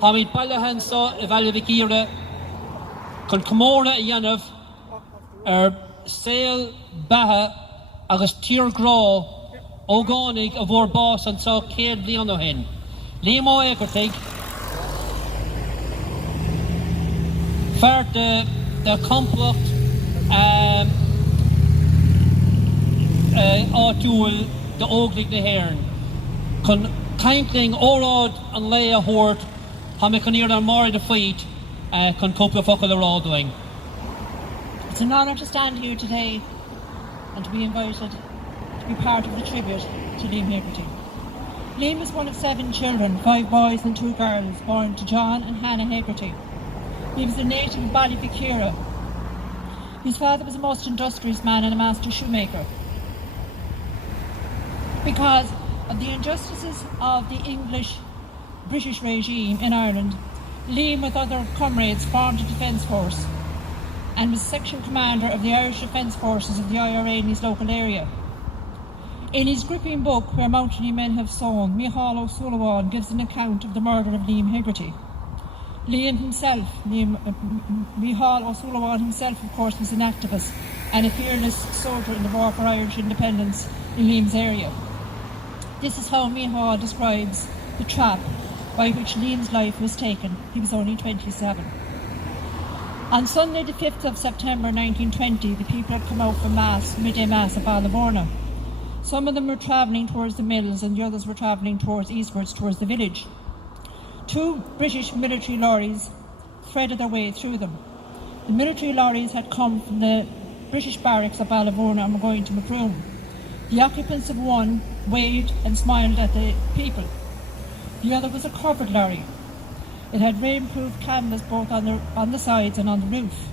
Hamid Balahansa, Evaluvikira, Con Comora Yanov, Sail Baha, Agus Tir Gro, Ogonig of our boss and so Kate Leonohin. Limo hÉigeartaigh, Fart the Complucht, Artuel, the Oglig the Hearn. Con Kankling Orod and Leia Hort, Hamiconir and Mori the Fleet, Con Copia Focal are doing. It's an honour to stand here today and to be invited to be part of the tribute to Liam HÉigeartaigh. Liam was one of 7 children, 5 boys and 2 girls, born to John and Hannah HÉigeartaigh. He was a native of Ballyficura. His father was a most industrious man and a master shoemaker. Because of the injustices of the British regime in Ireland, Liam with other comrades formed a defence force and was section commander of the Irish Defence Forces of the IRA in his local area. In his gripping book, Where Mountaineer Men Have Sown, Micheál O'Sullivan gives an account of the murder of Liam HÉigeartaigh. Micheál O'Sullivan himself, of course, was an activist and a fearless soldier in the war for Irish independence in Liam's area. This is how Micheál describes the trap by which Liam's life was taken. He was only 27. On Sunday the 5th of September 1920, the people had come out for midday mass at Ballyvorna. Some of them were travelling towards the mills and the others were travelling eastwards towards the village. 2 British military lorries threaded their way through them. The military lorries had come from the British barracks at Ballyvorna and were going to Macroom. The occupants of one waved and smiled at the people. The other was a covered lorry. It had rainproof canvas both on the sides and on the roof.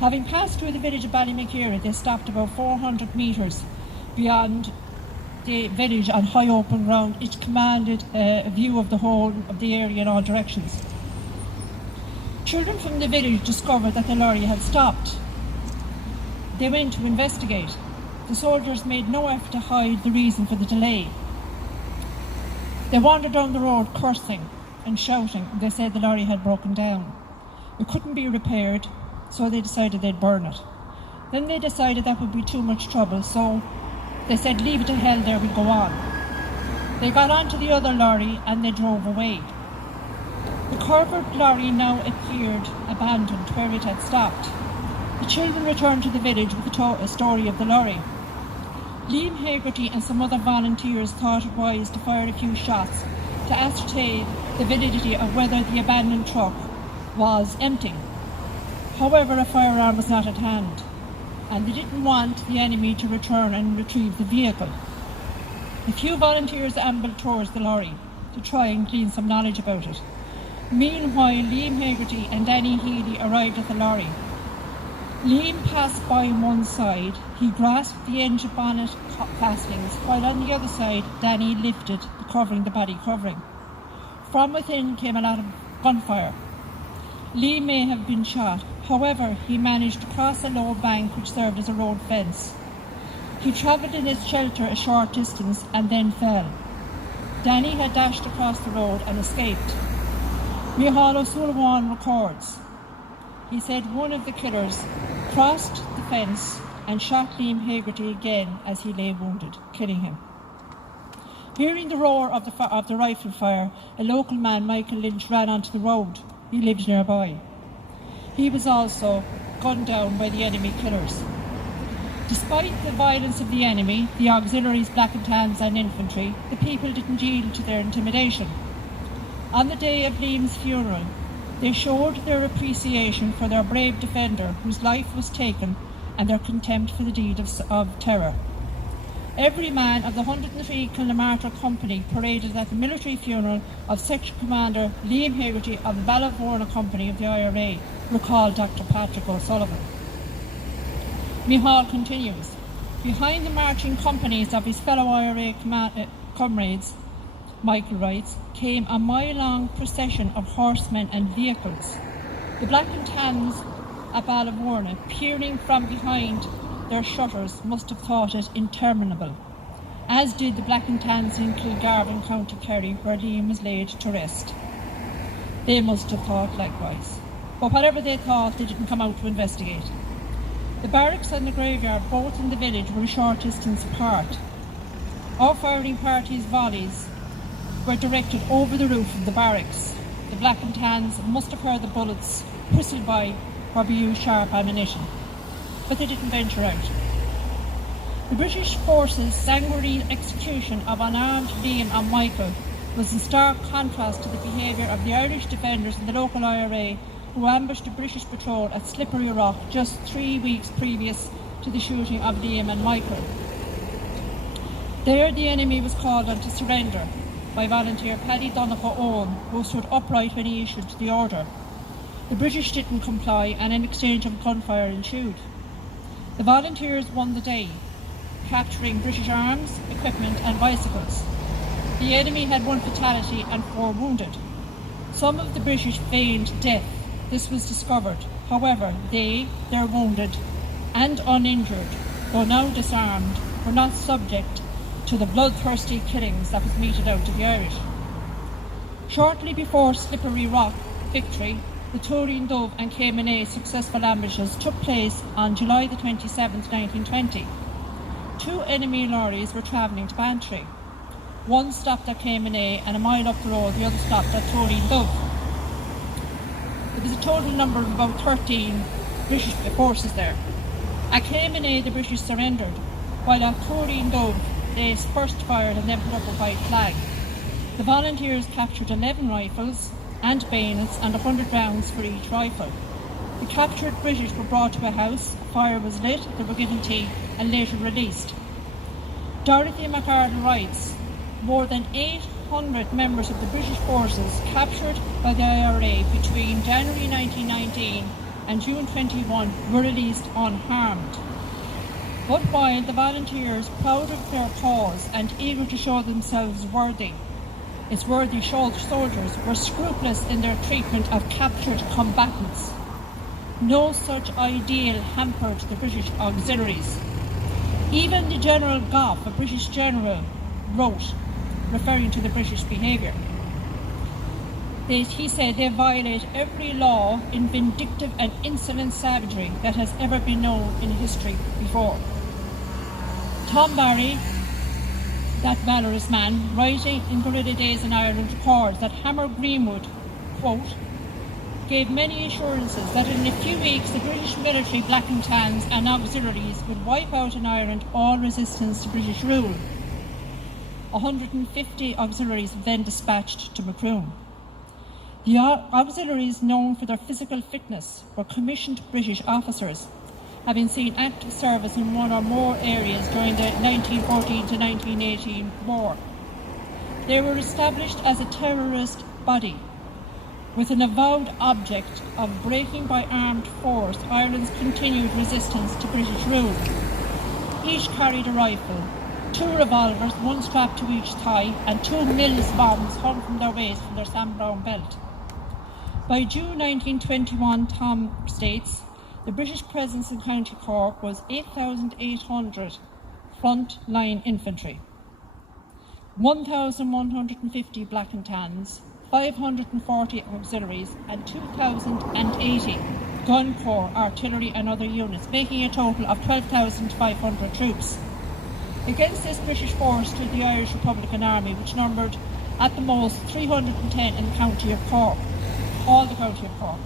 Having passed through the village of Ballymacera, they stopped about 400 metres beyond the village on high open ground. It commanded a view of the whole of the area in all directions. Children from the village discovered that the lorry had stopped. They went to investigate. The soldiers made no effort to hide the reason for the delay. They wandered down the road cursing and shouting. They said the lorry had broken down. It couldn't be repaired, so they decided they'd burn it. Then they decided that would be too much trouble, so they said, leave it to hell there, we'll go on. They got onto the other lorry and they drove away. The covered lorry now appeared abandoned where it had stopped. The children returned to the village with a story of the lorry. Liam HÉigeartaigh and some other volunteers thought it wise to fire a few shots to ascertain the validity of whether the abandoned truck was empty. However, a firearm was not at hand, and they didn't want the enemy to return and retrieve the vehicle. A few volunteers ambled towards the lorry to try and glean some knowledge about it. Meanwhile, Liam HÉigeartaigh and Danny Healy arrived at the lorry. Liam passed by on one side. He grasped the engine bonnet fastenings, while on the other side, Danny lifted the body covering. From within came a lot of gunfire. Liam may have been shot. However, he managed to cross a low bank which served as a road fence. He travelled in its shelter a short distance and then fell. Danny had dashed across the road and escaped. Micheál O'Sullivan records. He said one of the killers crossed the fence and shot Liam HÉigeartaigh again as he lay wounded, killing him. Hearing the roar of the rifle fire, a local man, Michael Lynch, ran onto the road. He lived nearby. He was also gunned down by the enemy killers. Despite the violence of the enemy, the auxiliaries, black and tans and infantry, the people didn't yield to their intimidation. On the day of Liam's funeral, they showed their appreciation for their brave defender whose life was taken and their contempt for the deed of terror. Every man of the 103 Kilnamartyr Company paraded at the military funeral of Section Commander Liam HÉigeartaigh of the Ballyvorna Company of the IRA, recalled Dr. Patrick O'Sullivan. Micheál continues, behind the marching companies of his fellow IRA comrades, Michael writes, came a mile-long procession of horsemen and vehicles. The black and tans at Ballyvorna, peering from behind their shutters, must have thought it interminable, as did the black and tans in Kilgarvan, County Kerry, where Liam was laid to rest. They must have thought likewise. But whatever they thought, they didn't come out to investigate. The barracks and the graveyard, both in the village, were a short distance apart. Our firing party's volleys were directed over the roof of the barracks. The black and tans must have heard the bullets whistle by or be used sharp ammunition, but they didn't venture out. The British forces' sanguinary execution of unarmed Liam and Michael was in stark contrast to the behaviour of the Irish defenders and the local IRA, who ambushed the British patrol at Slippery Rock just 3 weeks previous to the shooting of Liam and Michael. There the enemy was called on to surrender by volunteer Paddy Donegal Owen, who stood upright when he issued the order. The British didn't comply, and an exchange of gunfire ensued. The volunteers won the day, capturing British arms, equipment and bicycles. The enemy had 1 fatality and 4 wounded. Some of the British feigned death. This was discovered. However, their wounded and uninjured, though now disarmed, were not subject to the bloodthirsty killings that was meted out to the Irish. Shortly before Slippery Rock victory, the Turin Dove and Cayman successful ambushes took place on July the 27th, 1920. 2 enemy lorries were travelling to Bantry. One stopped at Cayman and a mile up the road the other stopped at Turin Dove. There was a total number of about 13 British forces there. At Cayman the British surrendered, while at Turin Dove they first fired and then put up a white flag. The volunteers captured 11 rifles and bayonets and 100 rounds for each rifle. The captured British were brought to a house, a fire was lit, they were given tea and later released. Dorothy McArdle writes, more than 800 members of the British forces captured by the IRA between January 1919 and June 21 were released unharmed. But while the volunteers, proud of their cause and eager to show themselves worthy, its worthy soldiers were scrupulous in their treatment of captured combatants. No such ideal hampered the British auxiliaries. Even the General Gough, a British general, wrote, referring to the British behaviour. He said they violate every law in vindictive and insolent savagery that has ever been known in history before. Tom Barry, that valorous man, writing in Guerrilla Days in Ireland, records that Hammer Greenwood, quote, gave many assurances that in a few weeks the British military black and tans and auxiliaries would wipe out in Ireland all resistance to British rule. 150 auxiliaries were then dispatched to Macroom. The auxiliaries, known for their physical fitness, were commissioned British officers, having seen active service in one or more areas during the 1914 to 1918 war. They were established as a terrorist body, with an avowed object of breaking by armed force Ireland's continued resistance to British rule. Each carried a rifle, 2 revolvers, 1 strapped to each thigh, and 2 Mills bombs hung from their waist from their Sam Browne belt. By June 1921, Tom states, the British presence in County Cork was 8,800 front-line infantry, 1,150 black and tans, 540 auxiliaries and 2,080 gun corps, artillery and other units, making a total of 12,500 troops. Against this British force stood the Irish Republican Army, which numbered at the most 310 in the county of Cork, all the county of Cork.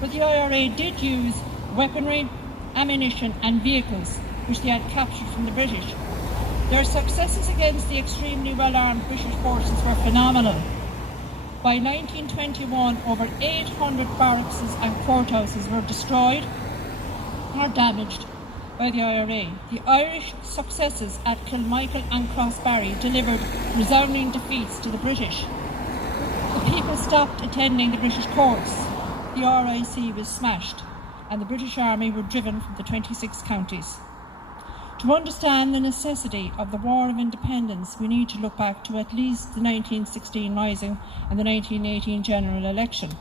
But the IRA did use weaponry, ammunition and vehicles which they had captured from the British. Their successes against the extremely well-armed British forces were phenomenal. By 1921, over 800 barracks and courthouses were destroyed or damaged by the IRA. The Irish successes at Kilmichael and Crossbarry delivered resounding defeats to the British. The people stopped attending the British courts. The RIC was smashed, and the British Army were driven from the 26 counties. To understand the necessity of the War of Independence, we need to look back to at least the 1916 Rising and the 1918 general election.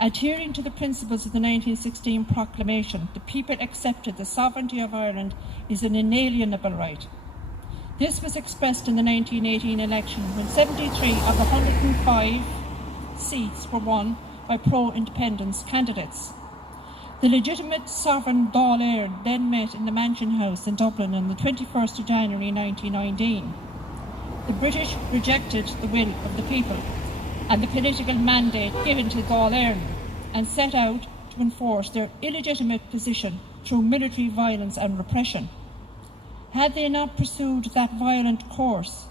Adhering to the principles of the 1916 Proclamation, the people accepted the sovereignty of Ireland is an inalienable right. This was expressed in the 1918 election when 73 of the 105 seats were won by pro-independence candidates. The legitimate sovereign Dáil Éireann then met in the Mansion House in Dublin on the 21st of January 1919. The British rejected the will of the people and the political mandate given to Dáil Éireann and set out to enforce their illegitimate position through military violence and repression. Had they not pursued that violent course,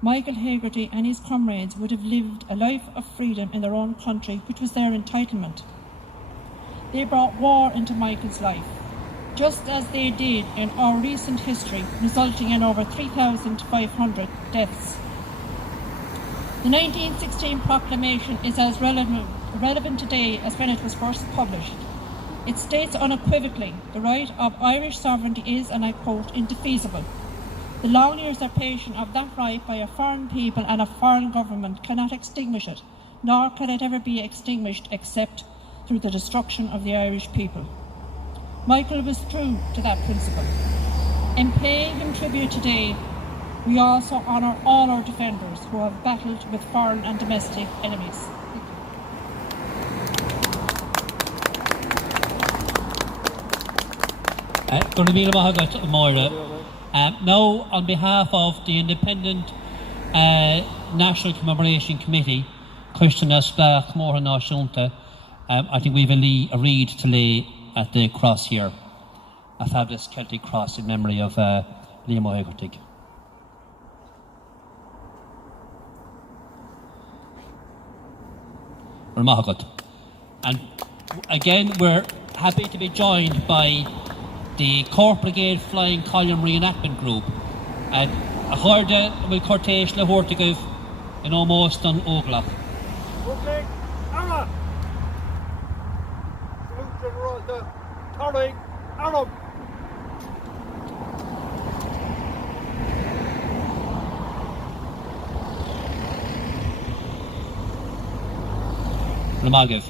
Michael hÉigeartaigh and his comrades would have lived a life of freedom in their own country, which was their entitlement. They brought war into Michael's life, just as they did in our recent history, resulting in over 3,500 deaths. The 1916 proclamation is as relevant today as when it was first published. It states unequivocally, the right of Irish sovereignty is, and I quote, indefeasible. The long usurpation of that right by a foreign people and a foreign government cannot extinguish it, nor can it ever be extinguished except through the destruction of the Irish people. Michael was true to that principle. In paying him tribute today, we also honour all our defenders who have battled with foreign and domestic enemies. Now, on behalf of the Independent National Commemoration Committee, Christian Commemorstion, I think we've a reed to lay at the cross here, a fabulous Celtic cross in memory of Liam hÉigeartaigh. And again, we're happy to be joined by the Cork Brigade Flying Column Reenactment Group. hÉigeartaigh will cortège le hÓireachtaigh in almost an óglach. Okay, Anna! Salute General the Tarling Arab! Ramagiv.